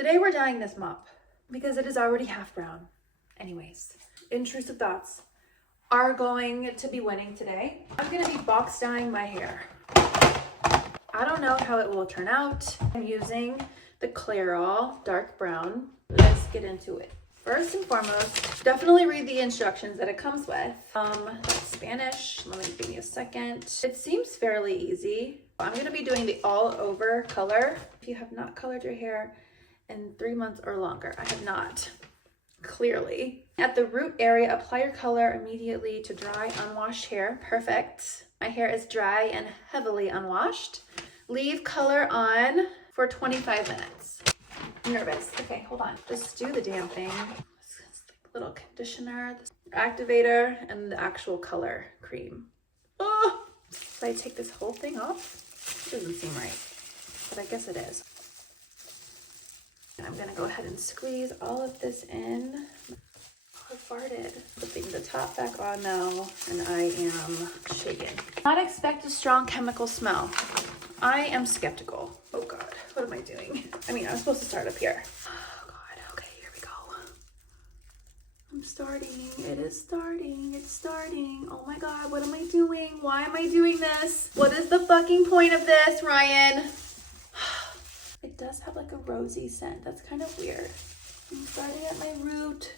Today we're dyeing this mop because it is already half brown. Anyways, intrusive thoughts are going to be winning today. I'm gonna be box dyeing my hair. I don't know how it will turn out. I'm using the Clairol dark brown. Let's get into it. First and foremost, definitely read the instructions that it comes with. Spanish, give me a second. It seems fairly easy. I'm gonna be doing the all over color. If you have not colored your hair in 3 months or longer, I have not, clearly. At the root area, apply your color immediately to dry, unwashed hair. Perfect. My hair is dry and heavily unwashed. Leave color on for 25 minutes. I'm nervous. Okay, hold on. Just do the damn thing. This little conditioner, this activator, and the actual color cream. Oh! Should I take this whole thing off? It doesn't seem right, but I guess it is. And I'm gonna go ahead and squeeze all of this in. I farted. Putting the top back on now, and I am shaking. Not expect a strong chemical smell. I am skeptical. Oh God, what am I doing? I mean, I'm supposed to start up here. Oh God, okay, here we go. I'm starting, it is starting, it's starting. Oh my God, what am I doing? Why am I doing this? What is the fucking point of this, Ryan? It does have like a rosy scent. That's kind of weird. I'm starting at my root.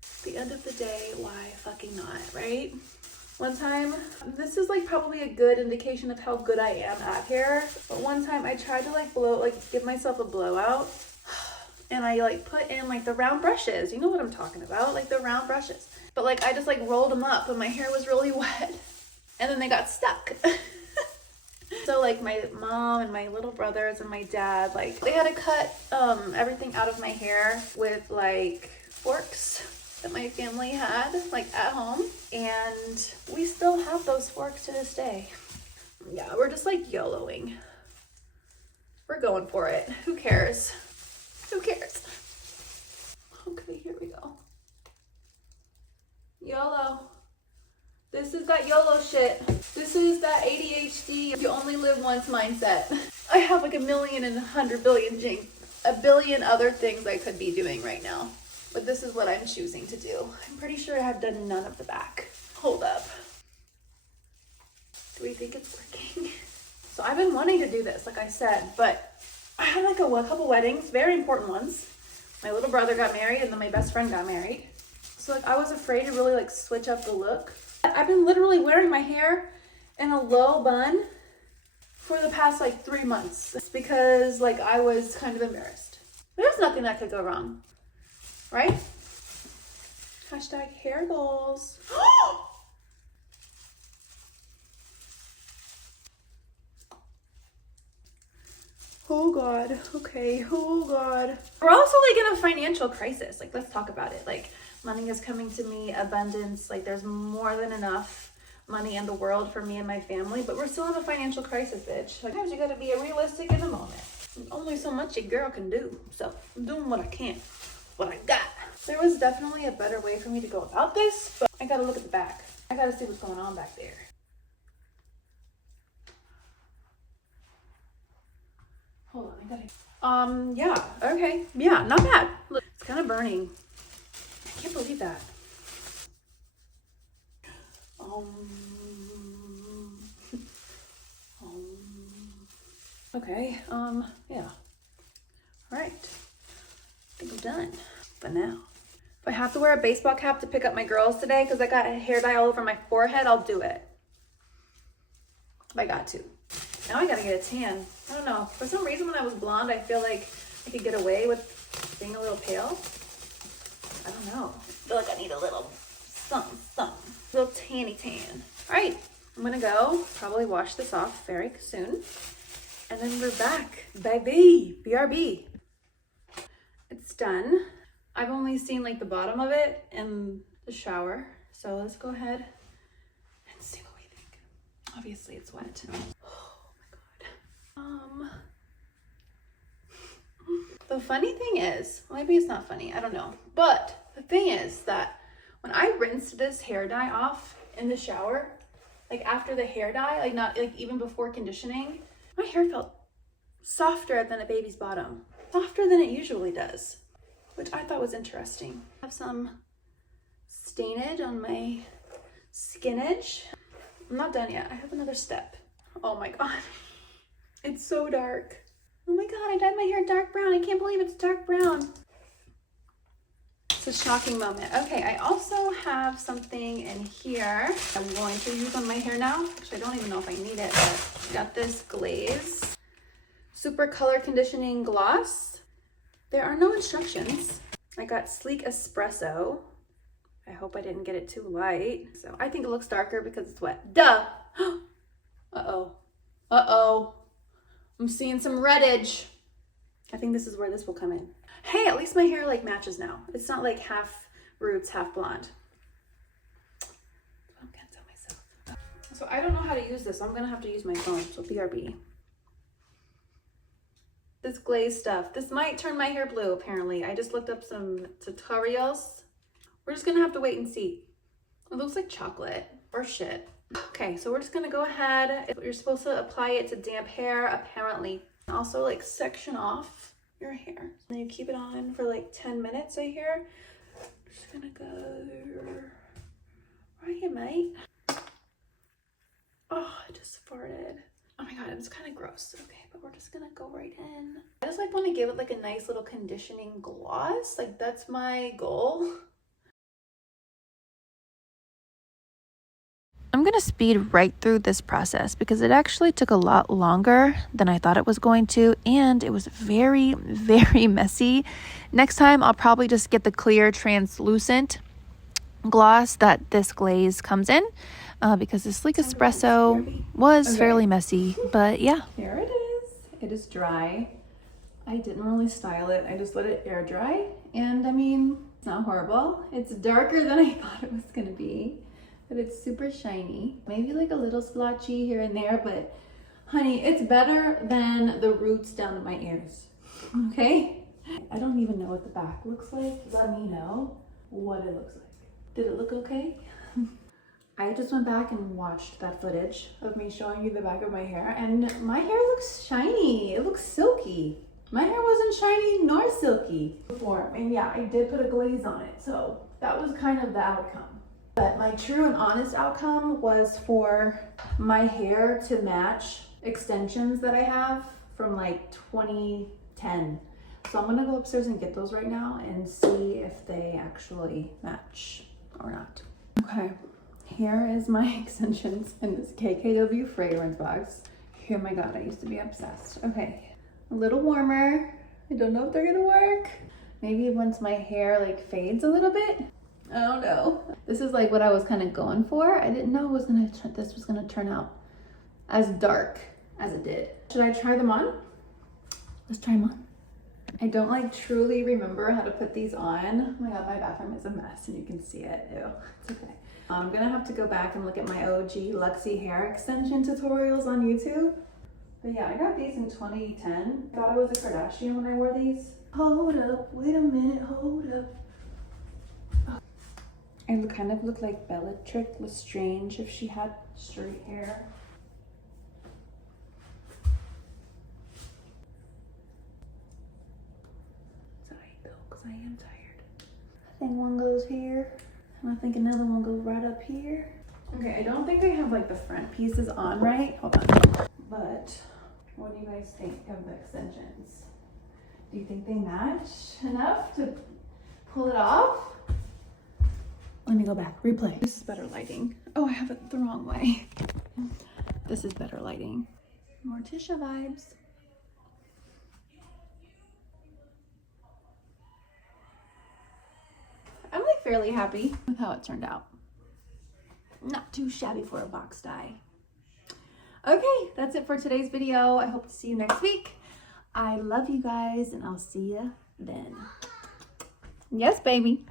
At the end of the day, why fucking not, right? One time, this is like probably a good indication of how good I am at hair, but one time I tried to give myself a blowout, and I put in the round brushes. You know what I'm talking about, like the round brushes. But I just rolled them up, and my hair was really wet, and then they got stuck. So my mom and my little brothers and my dad, they had to cut everything out of my hair with forks that my family had at home, and we still have those forks to this day. Yeah, we're just YOLOing. We're going for it. Who cares? Who cares? Okay, here we go. YOLO. This is that YOLO shit. This is that ADHD, you only live once mindset. I have a million and 100 billion a billion other things I could be doing right now. But this is what I'm choosing to do. I'm pretty sure I have done none of the back. Hold up. Do we think it's working? So I've been wanting to do this, like I said, but I had a couple weddings, very important ones. My little brother got married, and then my best friend got married. So I was afraid to really switch up the look. I've been literally wearing my hair in a low bun for the past 3 months. It's because I was kind of embarrassed. There's nothing that could go wrong. Right? Hashtag hair goals. Oh God. Okay. Oh God. We're also in a financial crisis. Let's talk about it. Money is coming to me, abundance. There's more than enough money in the world for me and my family, but we're still in a financial crisis, bitch. Sometimes you gotta be realistic in the moment. There's only so much a girl can do. So I'm doing what I can. What I got. There was definitely a better way for me to go about this, but I gotta look at the back. I gotta see what's going on back there. Hold on, I gotta. Yeah, okay. Yeah, not bad. Look, it's kind of burning. I can't believe that. Okay, yeah. All right. I think I'm done for now. If I have to wear a baseball cap to pick up my girls today because I got hair dye all over my forehead, I'll do it. I got to. Now I gotta get a tan. I don't know. For some reason when I was blonde, I feel like I could get away with being a little pale. I don't know. I feel like I need a little something. A little tanny tan. All right, I'm gonna go probably wash this off very soon. And then we're back. Baby, BRB. It's done. I've only seen the bottom of it in the shower. So let's go ahead and see what we think. Obviously it's wet. Oh my God. The funny thing is, well, maybe it's not funny, I don't know. But the thing is that when I rinsed this hair dye off in the shower, after the hair dye, not even before conditioning, my hair felt softer than a baby's bottom. Softer than it usually does, which I thought was interesting. I have some stainage on my skin edge. I'm not done yet. I have another step. Oh my God. It's so dark. Oh my God, I dyed my hair dark brown. I can't believe it's dark brown. It's a shocking moment. Okay, I also have something in here I'm going to use on my hair now. Actually, I don't even know if I need it, but I got this glaze. Super color conditioning gloss. There are no instructions. I got sleek espresso. I hope I didn't get it too light. So I think it looks darker because it's wet. Duh! Uh-oh. Uh-oh. I'm seeing some reddish. I think this is where this will come in. Hey, at least my hair like matches now. It's not like half roots, half blonde. I can't tell myself. So I don't know how to use this, so I'm gonna have to use my phone. So BRB. This glaze stuff. This might turn my hair blue, apparently. I just looked up some tutorials. We're just gonna have to wait and see. It looks like chocolate or shit. Okay, so we're just gonna go ahead. You're supposed to apply it to damp hair, apparently. Also like section off your hair. Then you keep it on for like 10 minutes, I hear. Just gonna go right here, mate. Oh, I just farted. Oh my God, it's kind of gross. Okay, but we're just gonna go right in. I just like want to give it like a nice little conditioning gloss. Like that's my goal. I'm going to speed right through this process because it actually took a lot longer than I thought it was going to, and it was very, very messy. Next time, I'll probably just get the clear translucent gloss that this glaze comes in because the sleek espresso was fairly messy, but yeah. Here it is. It is dry. I didn't really style it. I just let it air dry, and I mean, it's not horrible. It's darker than I thought it was going to be. But it's super shiny. Maybe like a little splotchy here and there, but honey, it's better than the roots down to my ears, okay? I don't even know what the back looks like. Let me know what it looks like. Did it look okay? I just went back and watched that footage of me showing you the back of my hair, and my hair looks shiny. It looks silky. My hair wasn't shiny nor silky before. And yeah, I did put a glaze on it, so that was kind of the outcome. But my true and honest outcome was for my hair to match extensions that I have from like 2010. So I'm gonna go upstairs and get those right now and see if they actually match or not. Okay, here is my extensions in this KKW fragrance box. Oh my God, I used to be obsessed. Okay, a little warmer. I don't know if they're gonna work. Maybe once my hair like fades a little bit. I don't know. This is like what I was kind of going for. I didn't know this was gonna turn out as dark as it did. Should I try them on? Let's try them on. I don't like truly remember how to put these on. Oh my God, my bathroom is a mess and you can see it. Ew, it's okay. I'm gonna have to go back and look at my OG Luxie hair extension tutorials on YouTube. But yeah, I got these in 2010. I thought I was a Kardashian when I wore these. Hold up, wait a minute, hold up. I kind of look like Bellatrix Lestrange if she had straight hair. Tight though, because I am tired. I think one goes here, and I think another one goes right up here. Okay, I don't think I have like the front pieces on right. Hold on. But what do you guys think of the extensions? Do you think they match enough to pull it off? Let me go back, replay. This is better lighting. Oh, I have it the wrong way. This is better lighting. Morticia vibes. I'm like fairly happy with how it turned out. Not too shabby for a box dye. Okay, that's it for today's video. I hope to see you next week. I love you guys, and I'll see you then. Yes, baby.